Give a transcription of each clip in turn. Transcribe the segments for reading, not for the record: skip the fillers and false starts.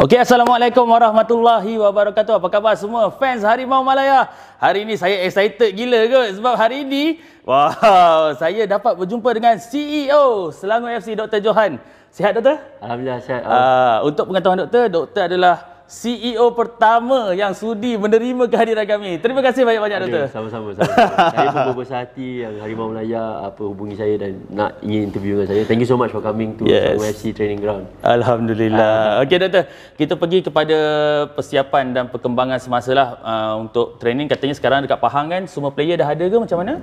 Okey, Assalamualaikum warahmatullahi wabarakatuh. Apa khabar semua fans Harimau Malaya? Hari ini saya excited gila ke sebab hari ini saya dapat berjumpa dengan CEO Selangor FC Dr. Johan. Sihat doktor? Alhamdulillah sihat. Untuk pengetahuan doktor adalah CEO pertama yang sudi menerima kehadiran kami. Terima kasih banyak-banyak doktor. Sama-sama. Saya pun berbesar hati yang Harimau Malaya hubungi saya dan nak ingin interview dengan saya. Thank you so much for coming to Selangor FC Training Ground. Alhamdulillah. Okey doktor, kita pergi kepada persiapan dan perkembangan semasa lah untuk training. Katanya sekarang dekat Pahang kan, semua player dah ada ke macam mana?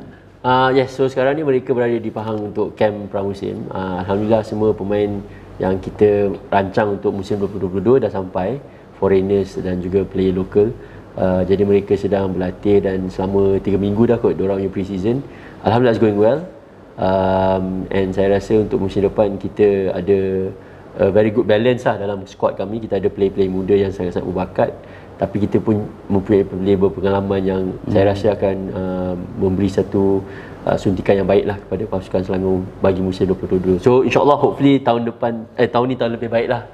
Yes, so sekarang ni mereka berada di Pahang untuk camp pramusim. Alhamdulillah semua pemain yang kita rancang untuk musim 2022 dah sampai, foreigners dan juga player lokal. Jadi mereka sedang berlatih dan selama 3 minggu dah kot diorang punya pre-season. Alhamdulillah it's going well. And saya rasa untuk musim depan kita ada very good balance lah dalam squad kami. Kita ada player-player muda yang sangat-sangat berbakat, tapi kita pun mempunyai player berpengalaman yang saya rasa akan memberi satu suntikan yang baiklah kepada pasukan Selangor bagi musim 2022. So insyaAllah hopefully tahun ni tahun lebih baiklah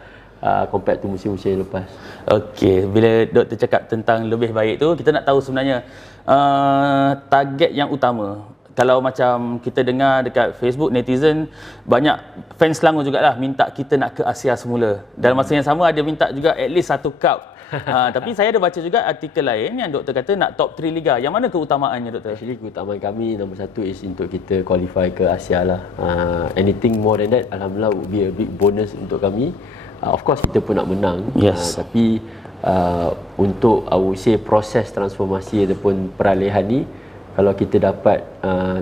compared to musim-musim yang lepas. Okey, bila doktor cakap tentang lebih baik tu, kita nak tahu sebenarnya target yang utama. Kalau macam kita dengar dekat Facebook, netizen banyak fans Selangor jugalah minta kita nak ke Asia semula. Dalam masa yang sama ada minta juga at least 1 cup. Tapi saya ada baca juga artikel lain yang doktor kata nak top 3 liga. Yang mana keutamaannya doktor? Actually keutamaan kami nombor 1 is untuk kita qualify ke Asia lah. Anything more than that alhamdulillah would be a big bonus untuk kami. Of course kita pun nak menang, tapi untuk I would say proses transformasi ataupun peralihan ni, kalau kita dapat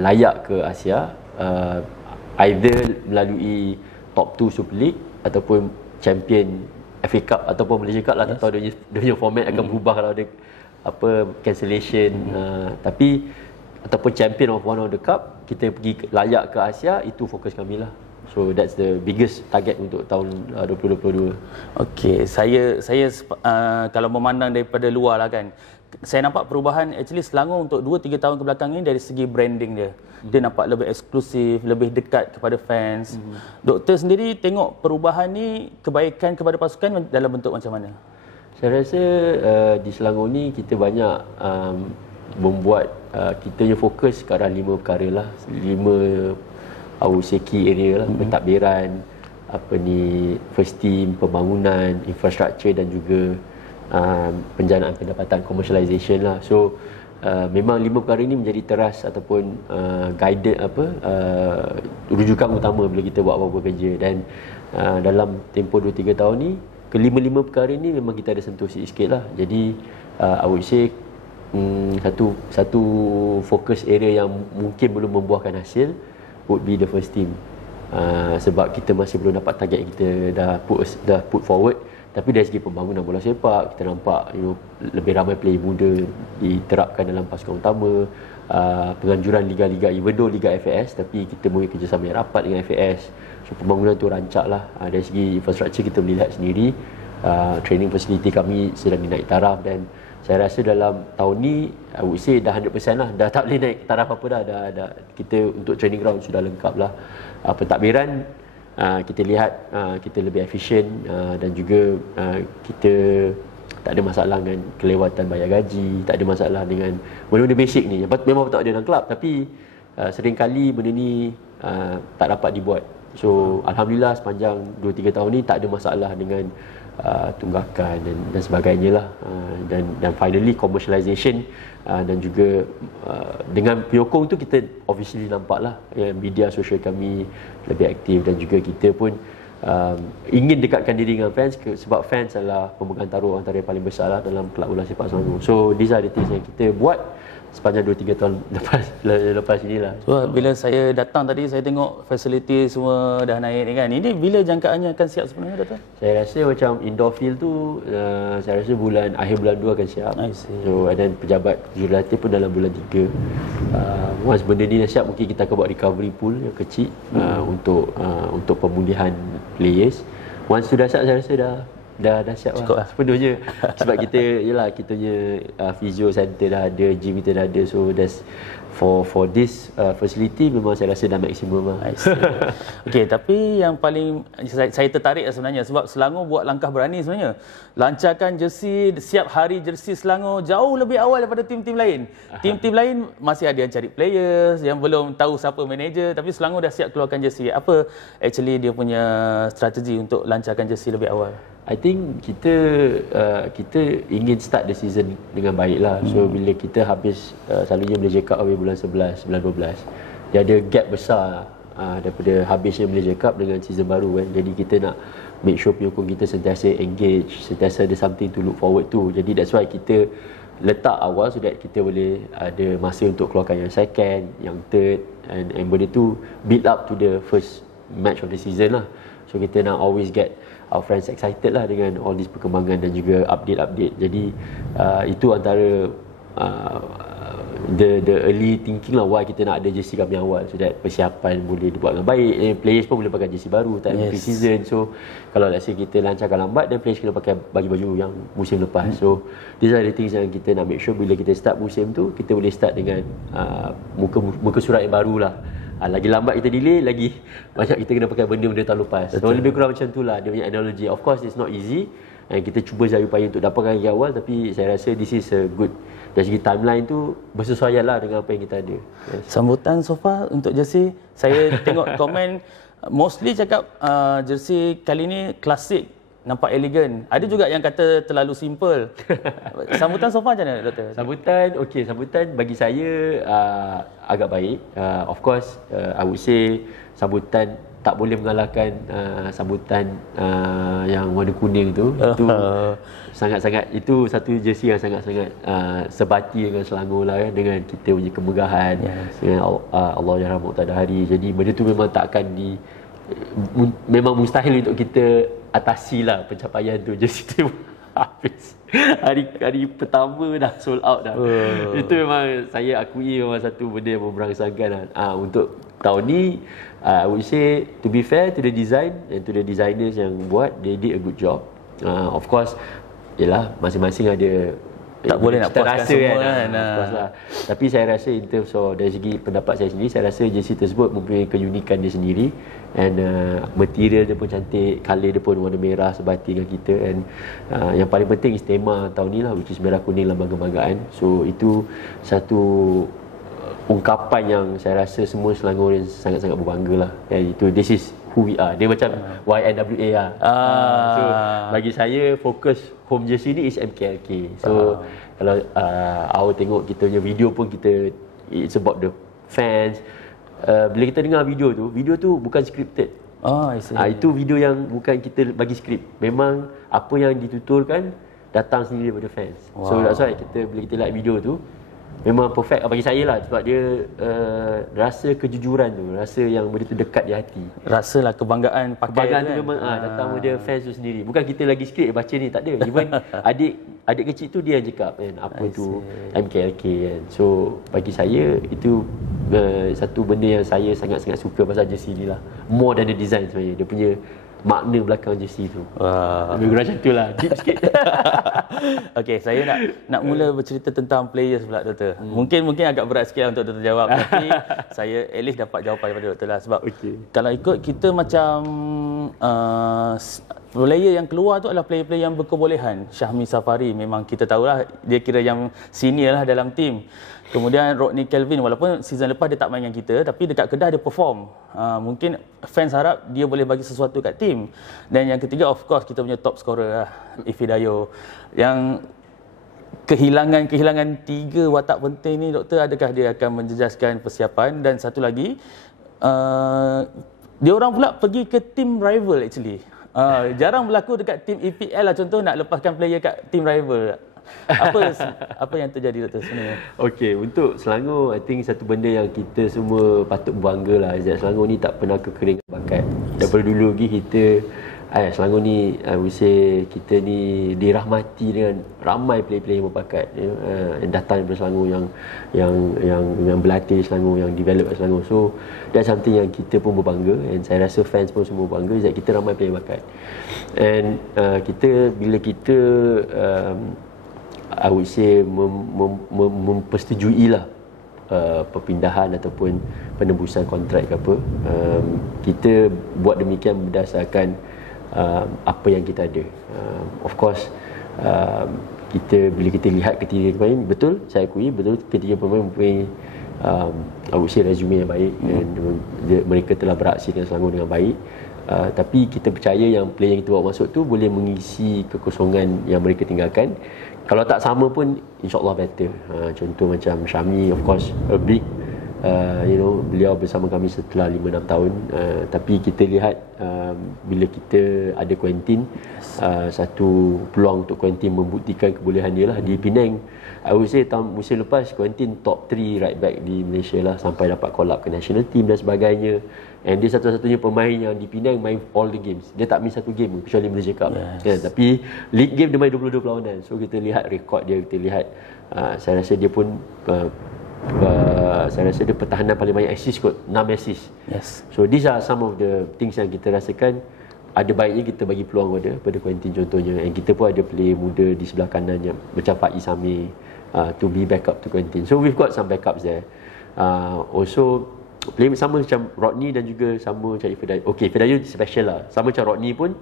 layak ke Asia, either melalui top 2 Super League ataupun champion FA Cup ataupun Malaysia Cup lah, tak tahu dia punya format akan berubah kalau ada cancellation, tapi ataupun champion of one of the cup, kita pergi layak ke Asia, itu fokus kami lah. So that's the biggest target untuk tahun 2022. Okey, saya kalau memandang daripada luar lah kan, saya nampak perubahan actually Selangor untuk 2-3 tahun ke belakang ni dari segi branding dia. Dia nampak lebih eksklusif, lebih dekat kepada fans. Doktor sendiri tengok perubahan ni kebaikan kepada pasukan dalam bentuk macam mana? Saya rasa di Selangor ni kita banyak membuat kita punya fokus ke arah 5 perkara lah. 5 key area lah, pentadbiran, first team, pembangunan, infrastruktur dan juga penjanaan pendapatan, commercialization lah. So memang 5 perkara ini menjadi teras ataupun guided rujukan utama bila kita buat apa-apa kerja. Dan dalam tempoh 2-3 tahun ni, kelima-lima perkara ni memang kita ada sentuh sikit lah. Jadi I would say satu fokus area yang mungkin belum membuahkan hasil would be the first team. Sebab kita masih belum dapat target kita dah put forward. Tapi dari segi pembangunan bola sepak, kita nampak lebih ramai player muda diterapkan dalam pasukan utama, penganjuran liga-liga, even though Liga FAS, tapi kita mempunyai kerjasama yang rapat dengan FAS. So pembangunan tu rancak lah. Dari segi infrastruktur kita boleh lihat sendiri, training facility kami sedang dinaik taraf, dan saya rasa dalam tahun ni I would say dah 100% lah, dah tak boleh naik taraf apa dah. Kita untuk training ground sudah lengkap lah. Pentadbiran kita lihat kita lebih efisien, dan juga kita tak ada masalah dengan kelewatan bayar gaji, tak ada masalah dengan benda-benda basic ni. Memang betul ada dalam kelab, tapi seringkali benda ni tak dapat dibuat. So alhamdulillah sepanjang 2-3 tahun ni tak ada masalah dengan tunggakan dan sebagainya lah. Dan finally commercialization, dan juga dengan penyokong tu kita obviously nampak lah media sosial kami lebih aktif, dan juga kita pun ingin dekatkan diri dengan fans, sebab fans adalah pemegang taruh antara yang paling besar lah dalam kelab bola sepak Selangor. So these are the things yang kita buat sepanjang 2-3 tahun lepas inilah. So bila saya datang tadi, saya tengok fasiliti semua dah naik ni kan. Ini bila jangkaannya akan siap sebenarnya doktor? Saya rasa macam indoor field tu saya rasa akhir bulan 2 akan siap. So dan pejabat jurulatih pun dalam bulan 3. Once benda ni dah siap, mungkin kita akan buat recovery pool yang kecil untuk pemulihan players. Once sudah siap, saya rasa dah dah siap cukup lah sepenuhnya. Sebab kita kita punya physio center dah ada, gym kita dah ada, so that's for this facility memang saya rasa dah maksimum lah. Okey, tapi yang paling saya tertarik sebenarnya sebab Selangor buat langkah berani sebenarnya. Lancarkan jersey, siap hari jersey Selangor jauh lebih awal daripada tim-tim lain. Tim-tim lain masih ada yang cari players, yang belum tahu siapa manager, tapi Selangor dah siap keluarkan jersey. Apa actually dia punya strategi untuk lancarkan jersey lebih awal? I think kita ingin start the season dengan baik lah. So bila kita habis selalunya Malaysia Cup awal bulan 11, bulan 12, dia ada gap besar daripada habisnya Malaysia Cup dengan season baru kan. Jadi kita nak make sure penyokong kita sentiasa engage, sentiasa ada something to look forward to. Jadi that's why kita letak awal so that kita boleh ada masa untuk keluarkan yang second, yang third, and benda tu build up to the first match of the season lah. So kita nak always get our friends excited lah dengan all these perkembangan dan juga update-update. Jadi itu antara the early thinking lah why kita nak ada jersey kami awal, so that persiapan boleh dibuat dengan baik, players pun boleh pakai jersey baru time pre-season. So kalau let's say kita lancarkan lambat, dan players kena pakai baju-baju yang musim lepas. So these are the things yang kita nak make sure bila kita start musim tu kita boleh start dengan muka surat yang baru lah. Lagi lambat kita delay, lagi banyak kita kena pakai benda-benda tahun lepas. So lebih kurang macam tu lah dia punya analogy. Of course it's not easy, and kita cuba cari upaya untuk dapatkan lagi awal, tapi saya rasa this is a good, dari segi timeline tu bersesuaian lah dengan apa yang kita ada. Sambutan so far untuk jersey, saya tengok komen mostly cakap jersey kali ni klasik, nampak elegan. Ada juga yang kata terlalu simple. Sambutan so far macam mana, Doktor? Sambutan bagi saya agak baik. Of course, I would say sambutan tak boleh mengalahkan sambutan yang warna kuning tu. Itu sangat-sangat, itu satu jersey yang sangat-sangat sebati dengan Selangor lah kan, dengan kita punya kemegahan, dengan Allah Yang Muqtada Hari. Jadi benda tu memang tak akan memang mustahil untuk kita atasi lah pencapaian tu. Jersey tu habis hari pertama dah sold out dah. Itu memang saya akui memang satu benda yang memberangsangkan lah. Untuk tahun ni I would say, to be fair to the design and to the designers yang buat, they did a good job. Of course yelah, masing-masing ada, tak boleh nak puaskan semua kan. Lah. Tapi saya rasa in terms of dari segi pendapat saya sendiri, saya rasa jersey tersebut mempunyai keunikan dia sendiri, and material dia pun cantik, colour dia pun warna merah sebati dengan kita, and yang paling penting is tema tahun ni lah, which is merah kuning lambang kebanggaan. So itu satu ungkapan yang saya rasa semua Selangorian sangat-sangat berbangga lah. And itu, this is who we are. Dia macam YNWA lah. So bagi saya fokus home jersey ni is MKLK. So kalau awak tengok kita punya video pun, kita it's about the fans. Bila kita dengar video tu bukan scripted. Itu video yang bukan kita bagi skrip. Memang apa yang dituturkan datang sendiri daripada fans. So that's why bila kita lihat video tu memang perfect bagi saya lah, sebab dia rasa kejujuran tu, rasa yang benda tu dekat di hati. Rasalah kebanggaan pakai kebanggaan tu memang datang daripada fans tu sendiri. Bukan kita lagi skrip baca ni, tak ada. Even adik kecil tu dia yang cakap kan, apa tu MKLK kan. So bagi saya itu satu benda yang saya sangat-sangat suka pasal jersey ni lah. More than the design sebenarnya, dia punya makna belakang jersey tu. Lebih kurang macam tu lah, deep sikit. Okey, saya nak mula bercerita tentang players pula, Doktor. Mungkin agak berat sikit lah untuk Doktor jawab, tapi saya at least dapat jawapan daripada Doktor lah. Sebab kalau ikut kita macam player yang keluar tu adalah player-player yang berkebolehan. Syahmi Safari memang kita tahulah, dia kira yang senior lah dalam tim. Kemudian Rodney Kelvin, walaupun season lepas dia tak main dengan kita, tapi dekat Kedah dia perform. Mungkin fans harap dia boleh bagi sesuatu kat tim. Dan yang ketiga, of course, kita punya top scorer lah, Ifi Dayo. Yang kehilangan 3 watak penting ni, Doktor, adakah dia akan menjejaskan persiapan? Dan satu lagi, dia orang pula pergi ke tim rival actually. Jarang berlaku dekat tim EPL lah, contoh nak lepaskan player kat tim rival. Apa yang terjadi, Doktor, sebenarnya? Okey, untuk Selangor, I think satu benda yang kita semua patut berbangga lah, Selangor ni tak pernah kekeringan bakat. Daripada dulu lagi kita Selangor ni I would say kita ni dirahmati dengan ramai player-player yang berbakat yang datang dari Selangor yang berlatih di Selangor, yang develop di Selangor. So that's something yang kita pun berbangga, and saya rasa fans pun semua berbangga sebab kita ramai player bakat. And bila kita I would say mempersetujui lah perpindahan ataupun penembusan kontrak ke apa, kita buat demikian berdasarkan apa yang kita ada. Of course bila kita lihat ketiga pemain, betul saya akui, betul ketiga pemain mempunyai I would say resume yang baik, dan mereka telah beraksi dengan Selangor dengan baik. Tapi kita percaya yang player yang kita bawa masuk tu boleh mengisi kekosongan yang mereka tinggalkan. Kalau tak sama pun insyaAllah better. Contoh macam Syami, of course a big beliau bersama kami setelah 5-6 tahun, tapi kita lihat bila kita ada Quentin, satu peluang untuk Quentin membuktikan kebolehan dia lah di Penang. I would say musim lepas Quentin top 3 right back di Malaysia lah, sampai dapat call up ke national team dan sebagainya. And dia satu-satunya pemain yang di Penang main all the games. Dia tak miss satu game kecuali Malaysia Cup. Yes. Tapi league game dia main 22 perlawanan. So kita lihat rekod dia, kita lihat saya rasa dia pun saya rasa dia pertahanan paling banyak assist kot, 6 assist. Yes. So these are some of the things yang kita rasakan ada baiknya kita bagi peluang pada Quentin contohnya. And kita pun ada player muda di sebelah kanan yang macam Faiz Amir to be backup to Quentin. So we've got some backups there. Also player sama macam Rodney dan juga sama macam Ifedayo. Okay, Ifedayo special lah. Sama macam Rodney pun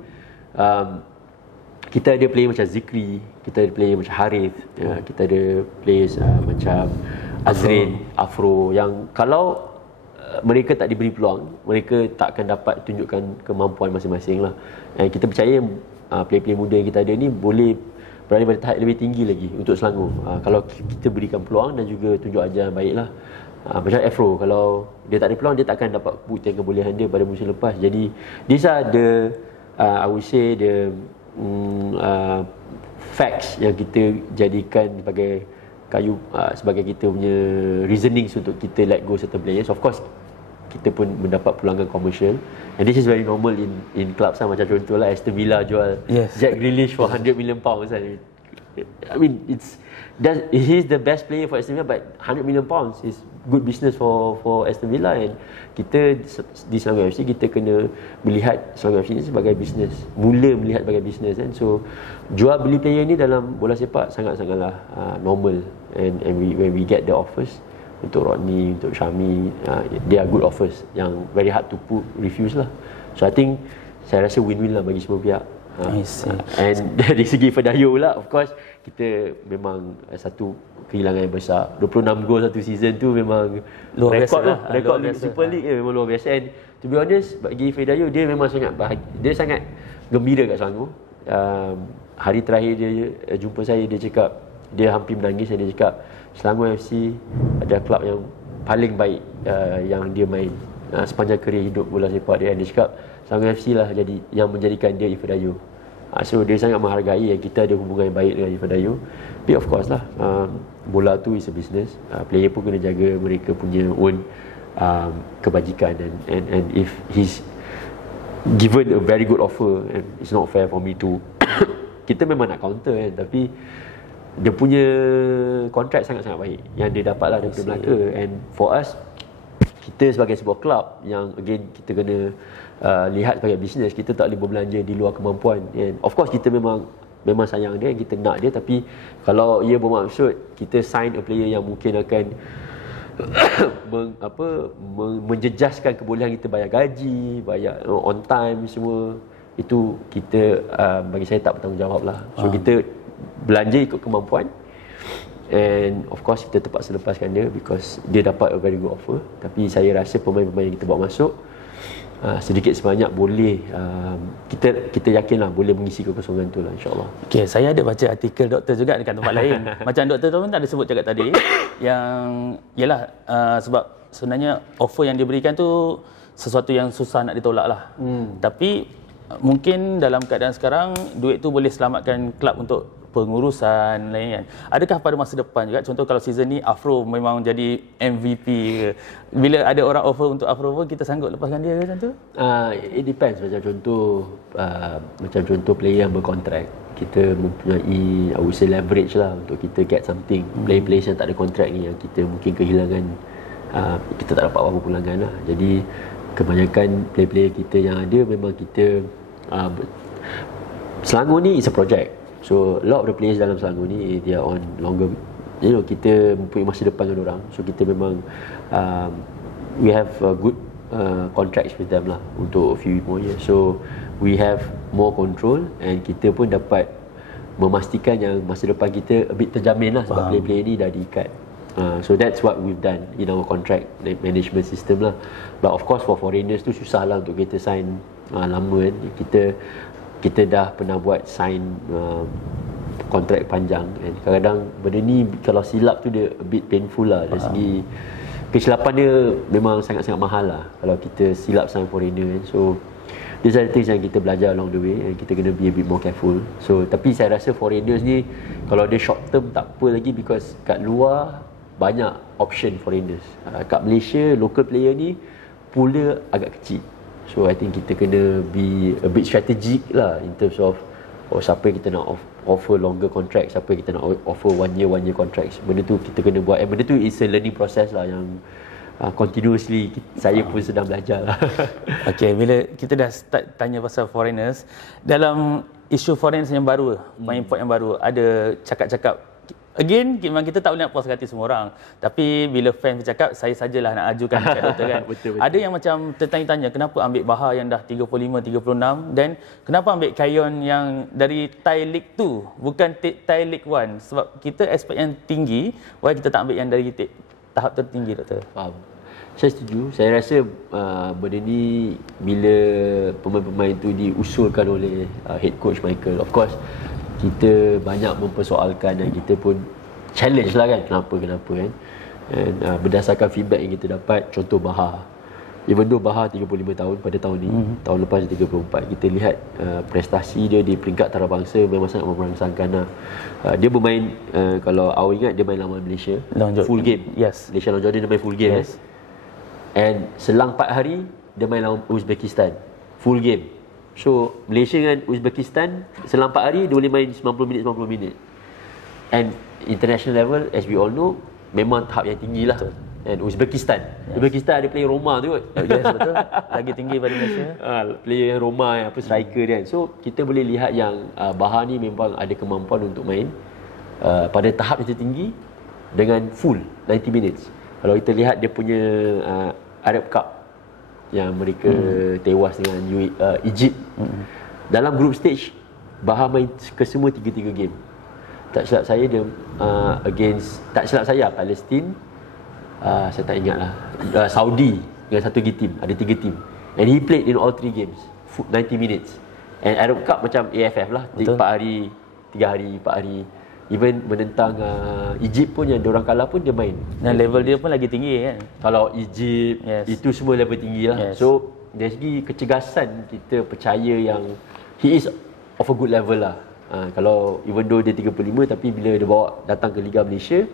kita ada player macam Zikri, kita ada player macam Harith, kita ada players macam Azrin, Afro, yang kalau mereka tak diberi peluang, mereka tak akan dapat tunjukkan kemampuan masing-masing lah. Dan kita percaya player-player muda yang kita ada ni boleh berada pada tahap lebih tinggi lagi untuk Selangor kalau kita berikan peluang dan juga tunjuk ajar baik lah. Macam Afro, kalau dia tak ada peluang, dia tak akan dapat buktikan kebolehan dia pada musim lepas. Jadi these are the I would say the facts yang kita jadikan sebagai sebagai kita punya reasonings untuk kita let go certain players. Of course kita pun mendapat pulangan komersial, and this is very normal in clubs lah. Macam contohlah Aston Villa jual Jack Grealish for 100 million pounds kan. I mean he's the best player for Aston Villa, but 100 million pounds is good business for Aston Villa. And kita di Selangor FC kita kena melihat Selangor FC ni sebagai bisnes, mula melihat sebagai bisnes kan. So jual beli player ni dalam bola sepak sangat-sangatlah normal. And when we get the offers untuk Rodney, untuk Syami, they are good offers yang very hard to refuse lah. So I think saya rasa win-win lah bagi semua pihak. And dari segi Ifedayo lah, of course kita memang satu kehilangan yang besar. 26 gol satu season tu memang luar rekod lah. Rekod Super League memang luar biasa. And to be honest, bagi Ifedayo dia memang sangat bahagia, dia sangat gembira kat Selangor. Hari terakhir dia jumpa saya, dia cakap dia hampir menangis dan dia cakap Selangor FC adalah klub yang paling baik yang dia main sepanjang kerjaya hidup bola sepak dia. Dia cakap Selangor FC lah jadi yang menjadikan dia Ifedayo. So dia sangat menghargai yang kita ada hubungan yang baik dengan Ifedayo. But of course lah, bola tu is a business. Player pun kena jaga mereka punya own kebajikan, and if he's given a very good offer, and it's not fair for me to kita memang nak counter kan, tapi dia punya kontrak sangat-sangat baik yang dia dapat lah daripada Melaka. And for us, kita sebagai sebuah club yang again kita kena lihat sebagai bisnes, kita tak boleh berbelanja di luar kemampuan. And of course kita memang sayang dia, kita nak dia, tapi kalau ia bermaksud kita sign a player yang mungkin akan menjejaskan kebolehan kita bayar gaji, bayar on time semua, itu kita bagi saya tak bertanggungjawab lah. So kita belanja ikut kemampuan, and of course kita terpaksa lepaskan dia because dia dapat a very good offer. Tapi saya rasa pemain-pemain yang kita bawa masuk sedikit sebanyak boleh kita yakinlah boleh mengisi kekosongan tu lah, insyaAllah. Okay, saya ada baca artikel doktor juga dekat tempat lain. Macam doktor tu pun ada sebut cakap tadi yang yalah sebab sebenarnya offer yang diberikan tu sesuatu yang susah nak ditolak lah. Tapi mungkin dalam keadaan sekarang duit tu boleh selamatkan klub untuk pengurusan lain kan. Adakah pada masa depan juga, contoh kalau season ni Afro memang jadi MVP ke, bila ada orang offer untuk Afro pun kita sanggup lepaskan dia ke macam tu? It depends. Macam contoh player yang berkontrak, kita mempunyai I would say leverage lah untuk kita get something. Player-player yang tak ada kontrak ni yang kita mungkin kehilangan, kita tak dapat apa-apa pulangan lah. Jadi kebanyakan player-player kita yang ada memang kita Selangor ni is a project. So a lot of the players dalam Selangor ni they are on longer, kita mempunyai masa depan dengan orang. So kita memang we have good contracts with them lah untuk a few more years. So we have more control and kita pun dapat memastikan yang masa depan kita a bit terjamin lah sebab player-player ni dah diikat. So that's what we've done in our contract management system lah. But of course for foreigners tu susah lah untuk kita sign lama kan. Kita dah pernah buat sign kontrak panjang kan. Kadang-kadang benda ni kalau silap tu dia a bit painful lah dari segi kesilapan dia memang sangat-sangat mahal lah kalau kita silap sign foreigner kan. So these are the things yang kita belajar along the way and kita kena be a bit more careful. So tapi saya rasa foreigners ni kalau dia short term tak apa lagi because kat luar banyak option foreigners. Kat Malaysia local player ni pool dia agak kecil. So I think kita kena be a bit strategic lah in terms of siapa yang kita nak offer longer contract, siapa yang kita nak offer one year contracts. Benda tu kita kena buat, benda tu is a learning process lah yang continuously saya pun sedang belajar lah. Okay, bila kita dah start tanya pasal foreigners, dalam isu foreigners yang baru, main import yang baru, ada cakap-cakap again, memang kita tak boleh nak puas hati semua orang. Tapi bila fans bercakap, saya sajalah nak ajukan dekat doktor kan. Betul. Ada yang macam tertanya-tanya, kenapa ambil Bahar yang dah 35, 36 dan kenapa ambil Kayon yang dari Thai League 2, bukan Thai League 1? Sebab kita expect yang tinggi, why kita tak ambil yang dari tahap tertinggi, doktor? Faham. Saya setuju. Saya rasa benda ni bila pemain-pemain tu diusulkan oleh head coach Michael, of course kita banyak mempersoalkan dan kita pun challenge lah kan kenapa kan. And berdasarkan feedback yang kita dapat, contoh Bahar, even though Bahar 35 tahun pada tahun ni, tahun lepas dia 34, kita lihat prestasi dia di peringkat antarabangsa memang sangat merangsangkan lah. Dia bermain, kalau awak ingat dia main lawan Malaysia full game. Yes. Malaysia lawan Jordan dia main full game. Yes. And selang 4 hari dia main lawan Uzbekistan full game. So Malaysia dengan Uzbekistan selang 4 hari dia boleh main 90 minit. And international level as we all know memang tahap yang tinggi lah. And Uzbekistan ada player Roma tu kot. Yes, betul. Lagi tinggi pada Malaysia. Player yang Roma yang striker dia kan. So kita boleh lihat yang Bahar ni memang ada kemampuan untuk main pada tahap yang tertinggi dengan full 90 minutes. Kalau kita lihat dia punya Arab Cup yang mereka tewas dengan Egypt. Dalam group stage Bahar main kesemua 3-3 game. Tak silap saya dia Palestin, saya tak ingat lah, Saudi dengan satu lagi team, ada 3 team. And he played in all 3 games 90 minutes. And Arab Cup macam AFF lah, 4 hari, 3 hari, 4 hari. Even menentang Egypt pun yang diorang kalah pun dia main. Dan level dia pun lagi tinggi kan. Kalau Egypt, itu semua level tinggi lah. So dari segi kecergasan kita percaya yang he is of a good level lah. Kalau even though dia 35 tapi bila dia bawa datang ke Liga Malaysia,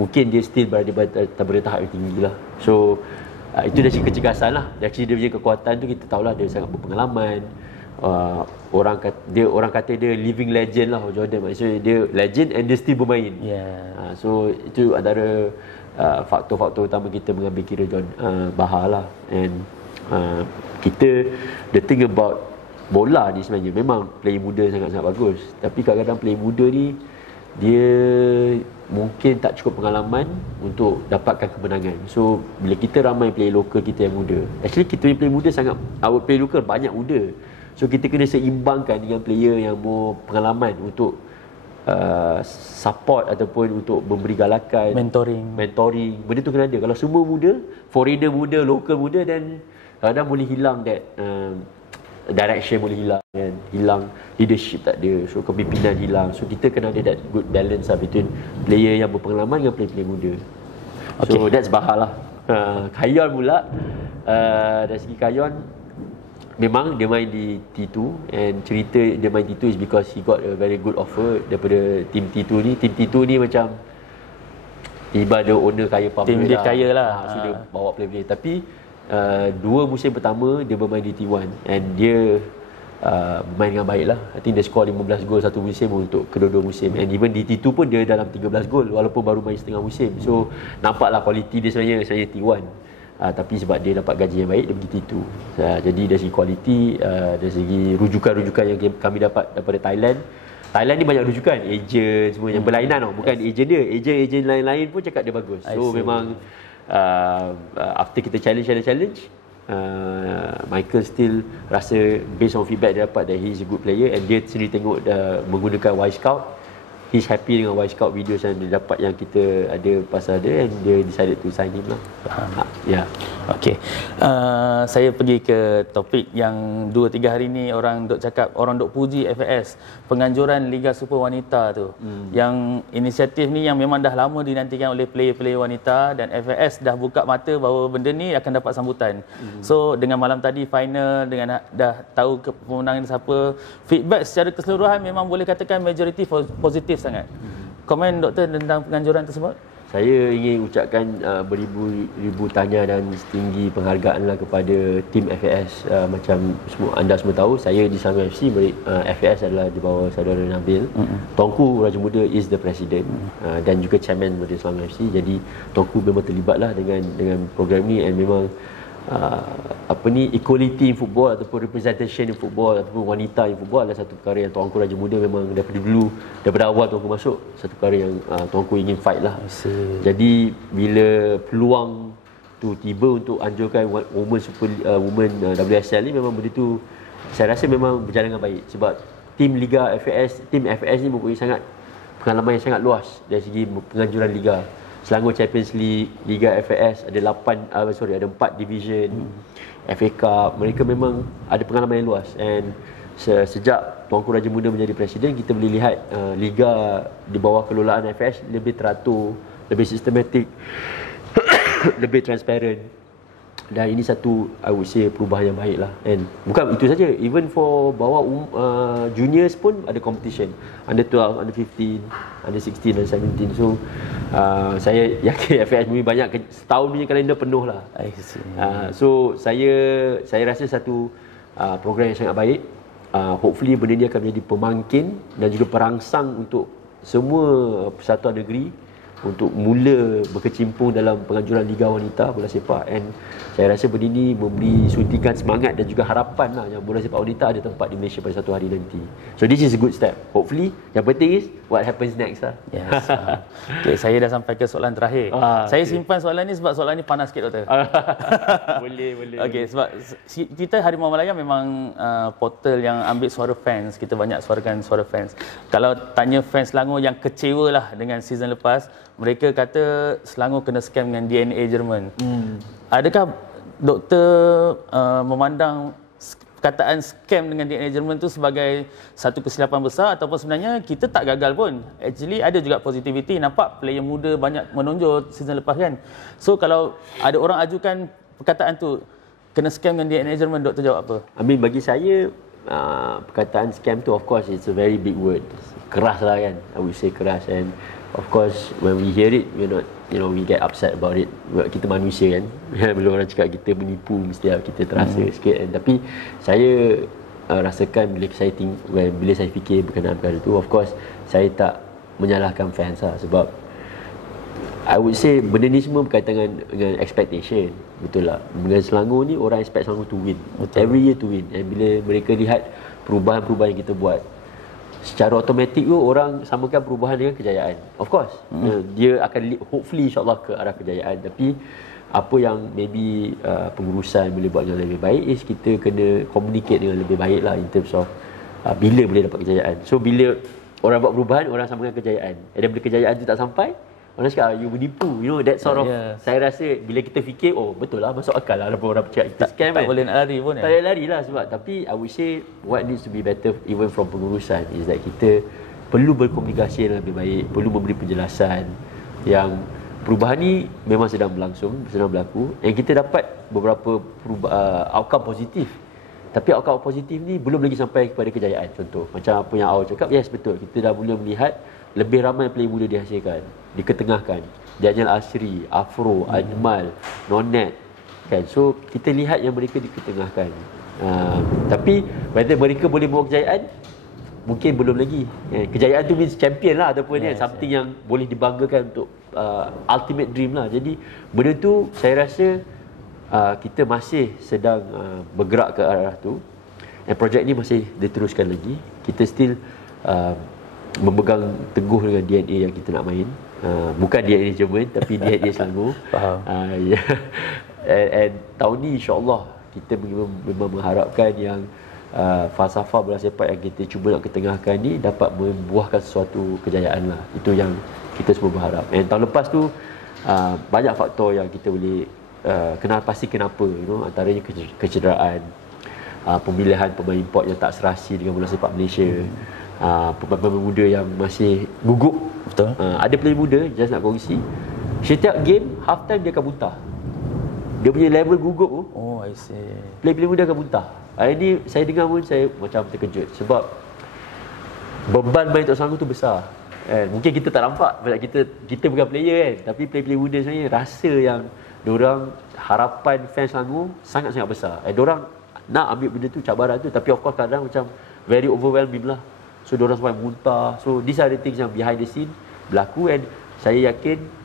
mungkin dia still berada pada tahap yang tinggi lah. So itu dari segi kecergasan lah. Dari segi dia punya kekuatan tu kita tahulah dia sangat berpengalaman. Orang kata dia living legend lah Jordan. Maksudnya dia legend and dia still bermain. So itu antara faktor-faktor utama kita mengambil kira Bahar lah. And kita the thing about bola ni sebenarnya memang player muda sangat-sangat bagus. Tapi kadang-kadang player muda ni dia mungkin tak cukup pengalaman untuk dapatkan kemenangan. So bila kita ramai player lokal kita yang muda, actually kita punya player muda sangat, our player lokal banyak muda. So kita kena seimbangkan dengan player yang more pengalaman untuk support ataupun untuk memberi galakan, mentoring. Benda tu kena ada. Kalau semua muda, foreigner muda, local muda, dan kadang boleh hilang that direction, boleh hilang leadership tak ada. So kepimpinan hilang. So kita kena ada that good balance lah between player yang berpengalaman dengan player muda. So that's Bahar lah. Kayon pula, dari segi Kayon, memang dia main di T2, and cerita dia main T2 is because he got a very good offer daripada tim T2 ni. Tim T2 ni macam tiba ada owner kaya Pamela. Tim dia kaya lah. So dia bawa player-player. Tapi 2 musim pertama dia bermain di T1 and dia main dengan baik lah. I think dia score 15 gol satu musim untuk kedua-dua musim, and even di T2 pun dia dalam 13 gol walaupun baru main setengah musim. So nampaklah kualiti dia sebenarnya T1. Tapi sebab dia dapat gaji yang baik, dia pergi T2. Jadi dari segi kualiti, dari segi rujukan-rujukan yang kami dapat daripada Thailand ni banyak rujukan, ejen semua yang berlainan tau. Bukan ejen dia, ejen lain-lain pun cakap dia bagus. So memang after kita challenge, Michael still rasa based on feedback dia dapat that he is a good player, and dia sendiri tengok menggunakan Y-Scout. He's happy dengan Y-Scout videos yang dia dapat yang kita ada pasal dia, and dia decided to sign him lah. Ya. Okey. Saya pergi ke topik yang 2-3 hari ni orang dok cakap, orang dok puji FAS, penganjuran Liga Super Wanita tu. Yang inisiatif ni yang memang dah lama dinantikan oleh player-player wanita, dan FAS dah buka mata bahawa benda ni akan dapat sambutan. So dengan malam tadi final, dengan dah tahu pemenangan siapa, feedback secara keseluruhan memang boleh katakan majoriti positif sangat. Komen doktor tentang penganjuran tersebut? Saya ingin ucapkan beribu-ribu tahniah dan setinggi penghargaan lah kepada tim FAS. Macam anda semua tahu, saya di Selangor FC, FAS adalah di bawah saudara Nabil. Tuanku Raja Muda is the president dan juga chairman dari Selangor FC. Jadi Tuanku memang terlibatlah dengan program ni, and memang equality in football ataupun representation in football ataupun wanita in football adalah satu perkara yang Tuanku Raja Muda memang daripada awal Tuanku masuk, satu perkara yang Tuanku ingin fight lah. Jadi bila peluang tu tiba untuk anjurkan women WSL ni, memang benda tu saya rasa memang berjalan dengan baik, sebab tim FAS ni mempunyai pengalaman yang sangat luas dari segi penganjuran liga. Selangor Champions League, Liga FAS ada 4 division, FA Cup. Mereka memang ada pengalaman yang luas, and sejak Tuanku Raja Muda menjadi presiden, kita boleh lihat liga di bawah kelolaan FAS lebih teratur, lebih sistematik, lebih transparent. Dan ini satu, I would say, perubahan yang baik lah. And bukan itu saja, even for bawah juniors pun ada competition, under 12, under 15, under 16 dan 17. So saya yakin FAS banyak, setahun punya kalender penuh lah. So saya rasa satu program yang sangat baik. Hopefully benda ni akan menjadi pemangkin dan juga perangsang untuk semua persatuan negeri untuk mula berkecimpung dalam penganjuran Liga Wanita Bola Sepak. And saya rasa benda ini memberi suntikan semangat dan juga harapan lah yang bola sepak wanita ada tempat di Malaysia pada satu hari nanti. So this is a good step. Hopefully, yang penting is what happens next lah. Yes. Okay, saya dah sampai ke soalan terakhir. Saya simpan soalan ni sebab soalan ni panas sikit, doktor. Boleh. Okey, sebab kita Harimau Malaya memang portal yang ambil suara fans. Kita banyak suarakan suara fans. Kalau tanya fans Selangor yang kecewa lah dengan season lepas, mereka kata Selangor kena scam dengan DNA Jerman. Adakah doktor memandang perkataan scam dengan DNA Jerman tu sebagai satu kesilapan besar, ataupun sebenarnya kita tak gagal pun? Actually ada juga positivity. Nampak player muda banyak menonjol season lepas kan. So kalau ada orang ajukan perkataan tu kena scam dengan DNA Jerman, doktor jawab apa? Bagi saya perkataan scam tu, of course, it's a very big word. Keras lah kan, I would say keras. And of course, when we hear it, we're not, we get upset about it. Kita manusia kan. Bila orang cakap kita menipu, mesti kita terasa sikit kan. Tapi saya rasakan bila saya fikir berkenaan perkara tu, of course, saya tak menyalahkan fans lah. Sebab I would say benda ni semua berkaitan dengan expectation. Betul lah. Dengan Selangor ni, orang expect Selangor to win. Every year to win. And bila mereka lihat perubahan-perubahan yang kita buat, secara automatik tu orang samakan perubahan dengan kejayaan. Of course, dia akan hopefully insyaAllah ke arah kejayaan. Tapi apa yang maybe pengurusan boleh buat dengan lebih baik is kita kena communicate dengan lebih baik lah in terms of bila boleh dapat kejayaan. So bila orang buat perubahan, orang samakan kejayaan. Dan bila kejayaan tu tak sampai, orang cakap you menipu. That sort of, saya rasa bila kita fikir, oh betul lah, masuk akal lah orang cakap kita scam kan. Tak boleh nak lari pun. Tak boleh lari lah sebab. Tapi I would say what needs to be better even from pengurusan is that kita perlu berkomunikasi yang lebih baik, perlu memberi penjelasan yang perubahan ni memang sedang berlangsung, sedang berlaku, dan kita dapat beberapa outcome positif Tapi outcome positif ni belum lagi sampai kepada kejayaan. Contoh, macam apa yang awak cakap, yes betul. Kita dah mula melihat lebih ramai player muda dihasilkan, diketengahkan. Daniel Asri, Afro, Ajmal, Nonet. Kan? So, kita lihat yang mereka diketengahkan. Tapi, whether mereka boleh bawa kejayaan, mungkin belum lagi. Kejayaan tu means champion lah ataupun something yang boleh dibanggakan untuk ultimate dream lah. Jadi, benda tu saya rasa kita masih sedang bergerak ke arah tu, dan projek ni masih diteruskan lagi. Kita still memegang teguh dengan DNA yang kita nak main, bukan DNA Jerman tapi DNA Selangor. Faham. And tahun ni insyaAllah kita memang mengharapkan yang falsafah bola sepak yang kita cuba nak ketengahkan ni dapat membuahkan sesuatu kejayaan lah. Itu yang kita semua berharap. And tahun lepas tu banyak faktor yang kita boleh pasti kenapa, antaranya kecederaan, pemilihan pemain import yang tak serasi dengan bola sepak Malaysia, pemain muda yang masih gugup. Betul. Ada player muda, just nak kongsi, setiap game half time dia akan muntah. Dia punya level gugup tu, Oh, I see. player muda akan muntah. Hari ni saya dengar pun saya macam terkejut sebab beban main untuk Selangor tu besar. Mungkin kita tak nampak sebab kita bukan player kan, tapi player muda sebenarnya rasa yang diorang, harapan fans Selangor sangat-sangat besar. Diorang nak ambil benda tu, cabaran tu, tapi of course kadang macam very overwhelming lah. So diorang sampai muntah. So these are the things yang behind the scene berlaku, and saya yakin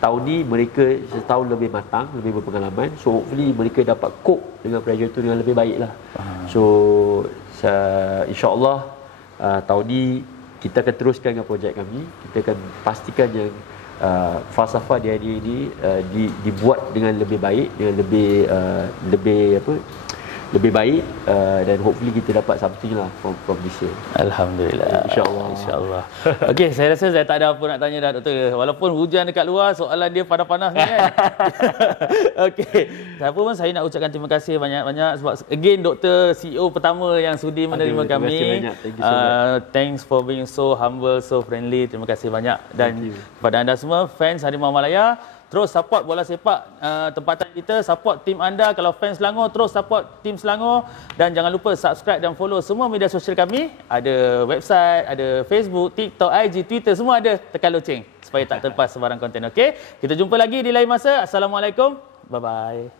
tahun ni mereka setahun lebih matang, lebih berpengalaman. So hopefully mereka dapat cope dengan pressure tu dengan lebih baik lah. So insyaAllah tahun ni kita akan teruskan dengan projek kami. Kita akan pastikan yang falsafah dia ini dibuat dengan lebih baik, dengan lebih baik, dan hopefully kita dapat something lah from this year. Alhamdulillah. InsyaAllah. Okey, saya rasa saya tak ada apa nak tanya dah, Doktor. Walaupun hujan dekat luar, soalan dia panas-panas ni kan. Okey. Siapa pun saya nak ucapkan terima kasih banyak-banyak sebab again Doktor CEO pertama yang sudi menerima kami. Terima kasih banyak. Thank you so much. Thanks for being so humble, so friendly. Terima kasih banyak. Dan kepada anda semua fans Harimau Malaya, terus support bola sepak tempatan kita, support tim anda. Kalau fans Selangor, terus support tim Selangor. Dan jangan lupa subscribe dan follow semua media sosial kami. Ada website, ada Facebook, TikTok, IG, Twitter, semua ada. Tekan loceng supaya tak terlepas sebarang konten. Okey, kita jumpa lagi di lain masa. Assalamualaikum. Bye-bye.